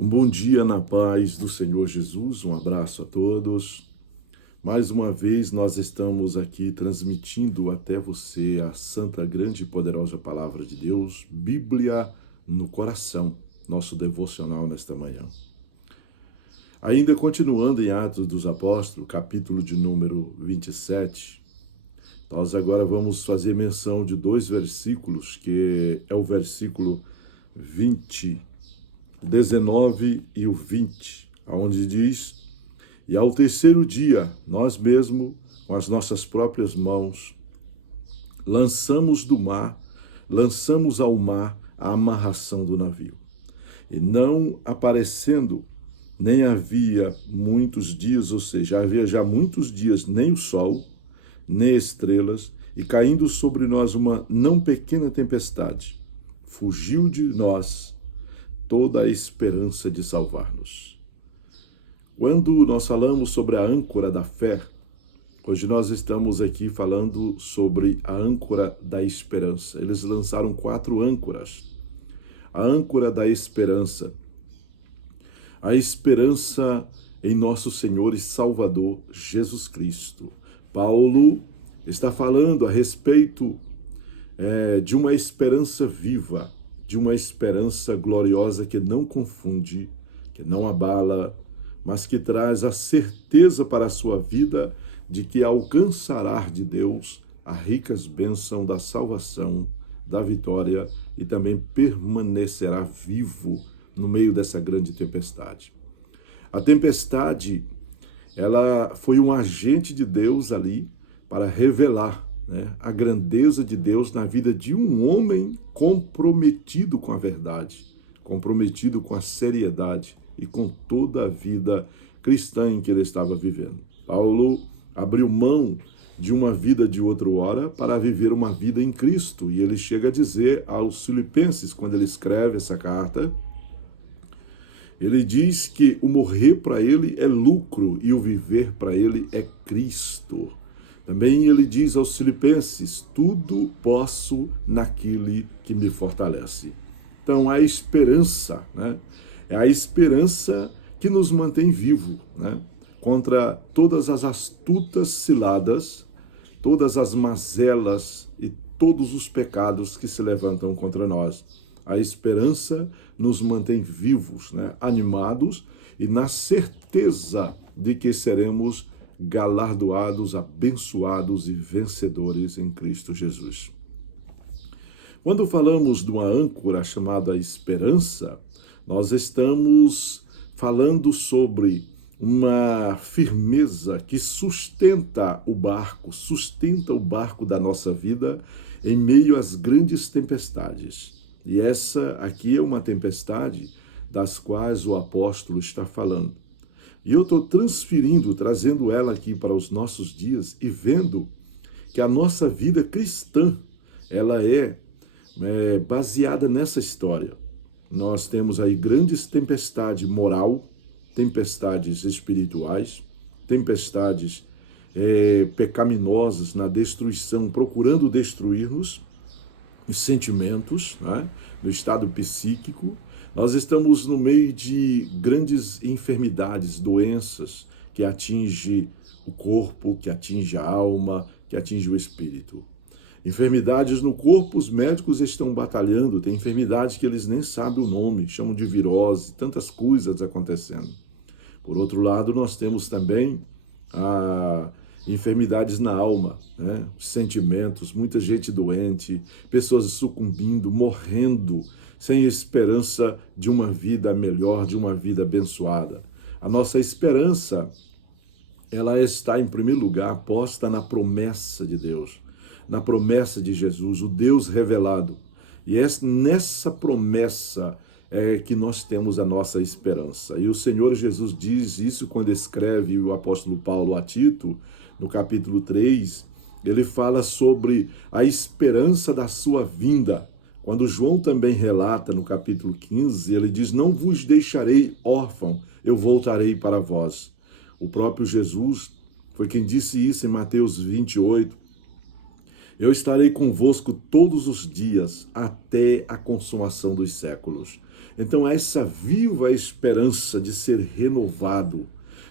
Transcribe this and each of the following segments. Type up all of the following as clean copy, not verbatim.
Um bom dia na paz do Senhor Jesus, um abraço a todos. Mais uma vez nós estamos aqui transmitindo até você a santa, grande e poderosa palavra de Deus, Bíblia no coração, nosso devocional nesta manhã. Ainda continuando em Atos dos Apóstolos, capítulo de número 27, nós agora vamos fazer menção de dois versículos, que é o versículo 19 e o 20, onde diz: E ao terceiro dia, nós mesmos, com as nossas próprias mãos, lançamos ao mar a amarração do navio. E não aparecendo, nem havia muitos dias, ou seja, havia já muitos dias, nem o sol, nem estrelas, e caindo sobre nós uma não pequena tempestade, fugiu de nós toda a esperança de salvar-nos. Quando nós falamos sobre a âncora da fé, hoje nós estamos aqui falando sobre a âncora da esperança. Eles lançaram 4 âncoras. A âncora da esperança. A esperança em nosso Senhor e Salvador Jesus Cristo. Paulo está falando a respeito de uma esperança viva, de uma esperança gloriosa que não confunde, que não abala, mas que traz a certeza para a sua vida de que alcançará de Deus a ricas bênçãos da salvação, da vitória e também permanecerá vivo no meio dessa grande tempestade. A tempestade, ela foi um agente de Deus ali para revelar a grandeza de Deus na vida de um homem comprometido com a verdade, comprometido com a seriedade e com toda a vida cristã em que ele estava vivendo. Paulo abriu mão de uma vida de outrora para viver uma vida em Cristo. E ele chega a dizer aos Filipenses, quando ele escreve essa carta, ele diz que o morrer para ele é lucro e o viver para ele é Cristo. Também ele diz aos Filipenses, tudo posso naquele que me fortalece. Então, a esperança, é a esperança que nos mantém vivo, contra todas as astutas ciladas, todas as mazelas e todos os pecados que se levantam contra nós. A esperança nos mantém vivos, animados e na certeza de que seremos galardoados, abençoados e vencedores em Cristo Jesus. Quando falamos de uma âncora chamada esperança, nós estamos falando sobre uma firmeza que sustenta o barco da nossa vida em meio às grandes tempestades. E essa aqui é uma tempestade das quais o apóstolo está falando. E eu estou trazendo ela aqui para os nossos dias e vendo que a nossa vida cristã, ela é baseada nessa história. Nós temos aí grandes tempestades moral, tempestades espirituais, tempestades pecaminosas na destruição, procurando destruir-nos, os sentimentos, no estado psíquico. Nós estamos no meio de grandes enfermidades, doenças que atingem o corpo, que atingem a alma, que atingem o espírito. Enfermidades no corpo, os médicos estão batalhando, tem enfermidades que eles nem sabem o nome, chamam de virose, tantas coisas acontecendo. Por outro lado, nós temos também enfermidades na alma, sentimentos, muita gente doente, pessoas sucumbindo, morrendo, sem esperança de uma vida melhor, de uma vida abençoada. A nossa esperança, ela está, em primeiro lugar, posta na promessa de Deus, na promessa de Jesus, o Deus revelado. E é nessa promessa que nós temos a nossa esperança. E o Senhor Jesus diz isso quando escreve o apóstolo Paulo a Tito, no capítulo 3, ele fala sobre a esperança da sua vinda. Quando João também relata no capítulo 15, ele diz, não vos deixarei órfão, eu voltarei para vós. O próprio Jesus foi quem disse isso em Mateus 28. Eu estarei convosco todos os dias até a consumação dos séculos. Então, essa viva esperança de ser renovado,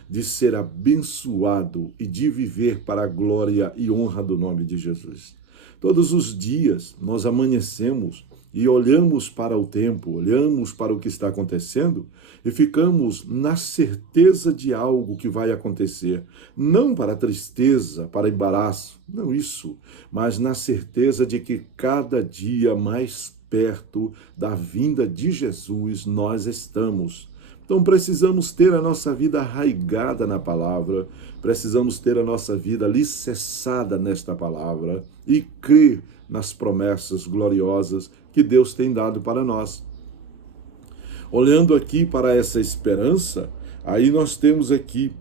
de ser abençoado e de viver para a glória e honra do nome de Jesus. Todos os dias nós amanhecemos e olhamos para o tempo, olhamos para o que está acontecendo e ficamos na certeza de algo que vai acontecer. Não para tristeza, para embaraço, não isso, mas na certeza de que cada dia mais perto da vinda de Jesus nós estamos. Então precisamos ter a nossa vida arraigada na palavra, precisamos ter a nossa vida alicerçada nesta palavra e crer nas promessas gloriosas que Deus tem dado para nós. Olhando aqui para essa esperança, aí nós temos aqui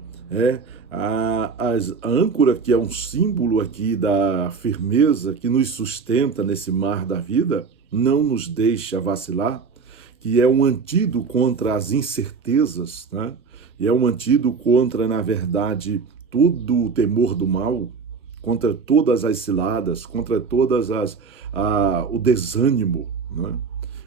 a âncora, que é um símbolo aqui da firmeza que nos sustenta nesse mar da vida, não nos deixa vacilar, que é um antídoto contra as incertezas, né? E é um antídoto contra, na verdade, todo o temor do mal, contra todas as ciladas, contra todas o desânimo, né?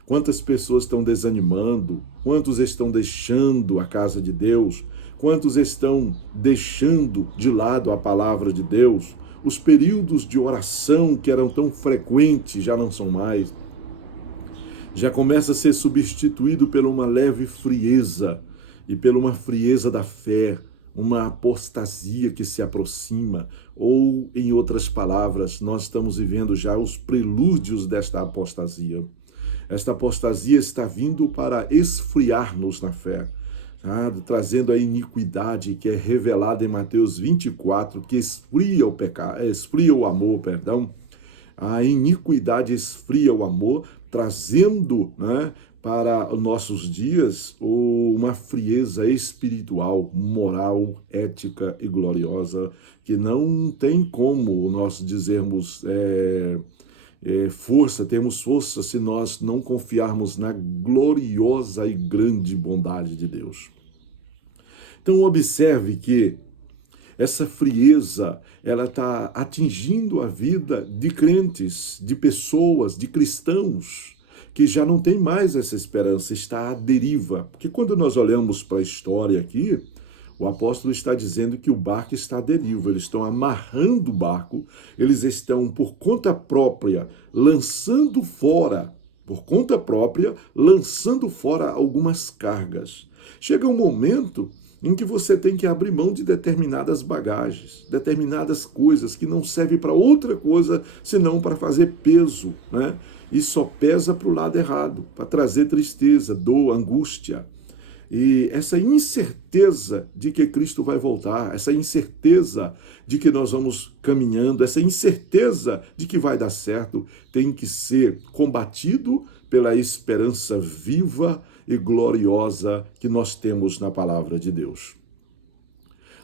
Quantas pessoas estão desanimando, quantos estão deixando a casa de Deus, quantos estão deixando de lado a palavra de Deus, os períodos de oração que eram tão frequentes já não são mais, já começa a ser substituído por uma leve frieza e por uma frieza da fé, uma apostasia que se aproxima, ou, em outras palavras, nós estamos vivendo já os prelúdios desta apostasia. Esta apostasia está vindo para esfriar-nos na fé, trazendo a iniquidade que é revelada em Mateus 24, que esfria o pecado, esfria o amor, perdão. A iniquidade esfria o amor, trazendo, para os nossos dias uma frieza espiritual, moral, ética e gloriosa, que não tem como nós dizermos termos força se nós não confiarmos na gloriosa e grande bondade de Deus. Então observe que essa frieza, ela está atingindo a vida de crentes, de pessoas, de cristãos, que já não tem mais essa esperança, está à deriva. Porque quando nós olhamos para a história aqui, o apóstolo está dizendo que o barco está à deriva, eles estão amarrando o barco, eles estão, por conta própria, lançando fora algumas cargas. Chega um momento em que você tem que abrir mão de determinadas bagagens, determinadas coisas que não servem para outra coisa senão para fazer peso, né? E só pesa para o lado errado, para trazer tristeza, dor, angústia. E essa incerteza de que Cristo vai voltar, essa incerteza de que nós vamos caminhando, essa incerteza de que vai dar certo, tem que ser combatido pela esperança viva e gloriosa que nós temos na palavra de Deus.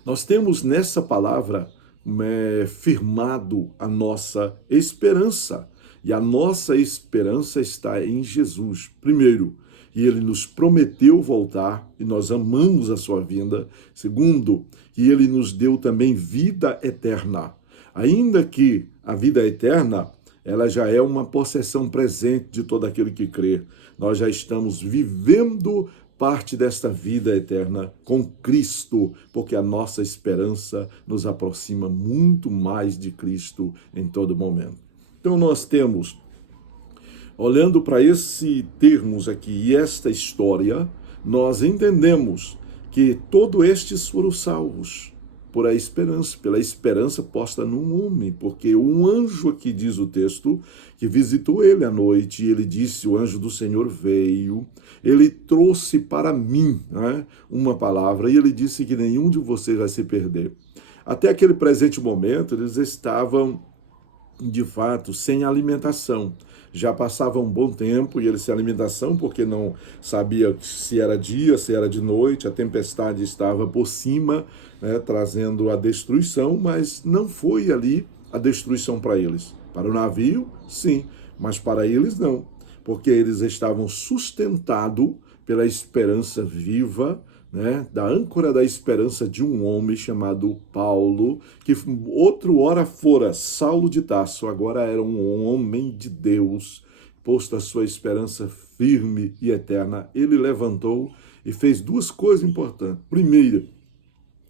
Nós temos nessa palavra firmado a nossa esperança, e a nossa esperança está em Jesus. Primeiro, que ele nos prometeu voltar e nós amamos a sua vinda. Segundo, que ele nos deu também vida eterna. Ainda que a vida eterna, ela já é uma possessão presente de todo aquele que crê. Nós já estamos vivendo parte desta vida eterna com Cristo, porque a nossa esperança nos aproxima muito mais de Cristo em todo momento. Então nós temos, olhando para esses termos aqui e esta história, nós entendemos que todos estes foram salvos pela esperança posta num homem, porque um anjo, aqui diz o texto, que visitou ele à noite, e ele disse, o anjo do Senhor veio, ele trouxe para mim, uma palavra, e ele disse que nenhum de vocês vai se perder. Até aquele presente momento, eles estavam, de fato, sem alimentação. Já passava um bom tempo e eles sem alimentação, porque não sabia se era dia, se era de noite, a tempestade estava por cima, trazendo a destruição, mas não foi ali a destruição para eles. Para o navio, sim, mas para eles não, porque eles estavam sustentados pela esperança viva, da âncora da esperança de um homem chamado Paulo, que outrora fora Saulo de Tarso, agora era um homem de Deus, posto a sua esperança firme e eterna, ele levantou e fez duas coisas importantes. Primeira,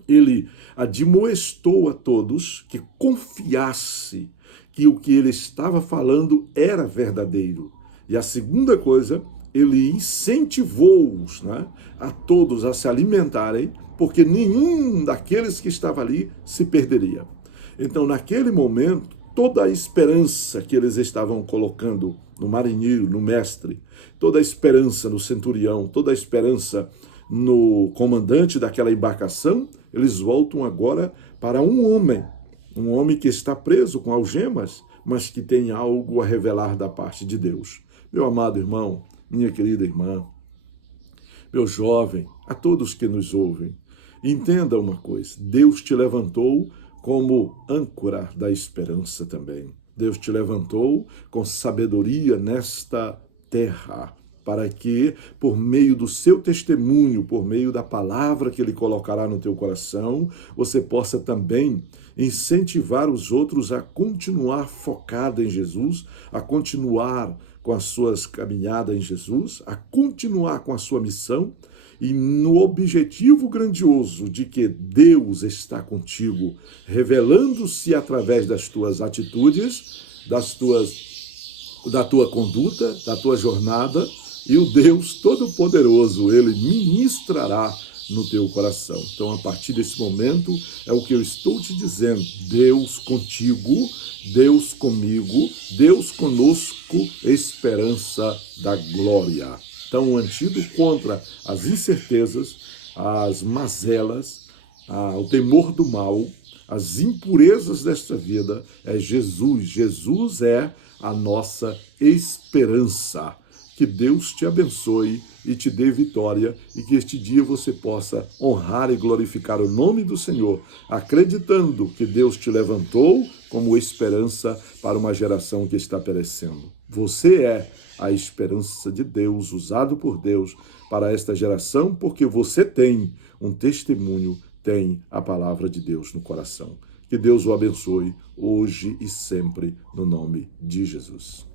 ele admoestou a todos que confiasse que o que ele estava falando era verdadeiro. E a segunda coisa, ele incentivou-os, né, a todos a se alimentarem, porque nenhum daqueles que estava ali se perderia. Então, naquele momento, toda a esperança que eles estavam colocando no marinheiro, no mestre, toda a esperança no centurião, toda a esperança no comandante daquela embarcação, eles voltam agora para um homem que está preso com algemas, mas que tem algo a revelar da parte de Deus. Meu amado irmão, minha querida irmã, meu jovem, a todos que nos ouvem, entenda uma coisa, Deus te levantou como âncora da esperança também. Deus te levantou com sabedoria nesta terra, para que, por meio do seu testemunho, por meio da palavra que Ele colocará no teu coração, você possa também incentivar os outros a continuar focado em Jesus, a continuar com as suas caminhadas em Jesus, a continuar com a sua missão, e no objetivo grandioso de que Deus está contigo, revelando-se através das tuas atitudes, da tua conduta, da tua jornada, e o Deus Todo-Poderoso, Ele ministrará no teu coração. Então, a partir desse momento, é o que eu estou te dizendo. Deus contigo, Deus comigo, Deus conosco, esperança da glória. Então, o antídoto contra as incertezas, as mazelas, o temor do mal, as impurezas desta vida é Jesus. Jesus é a nossa esperança. Que Deus te abençoe e te dê vitória e que este dia você possa honrar e glorificar o nome do Senhor, acreditando que Deus te levantou como esperança para uma geração que está perecendo. Você é a esperança de Deus, usado por Deus para esta geração, porque você tem um testemunho, tem a palavra de Deus no coração. Que Deus o abençoe hoje e sempre, no nome de Jesus.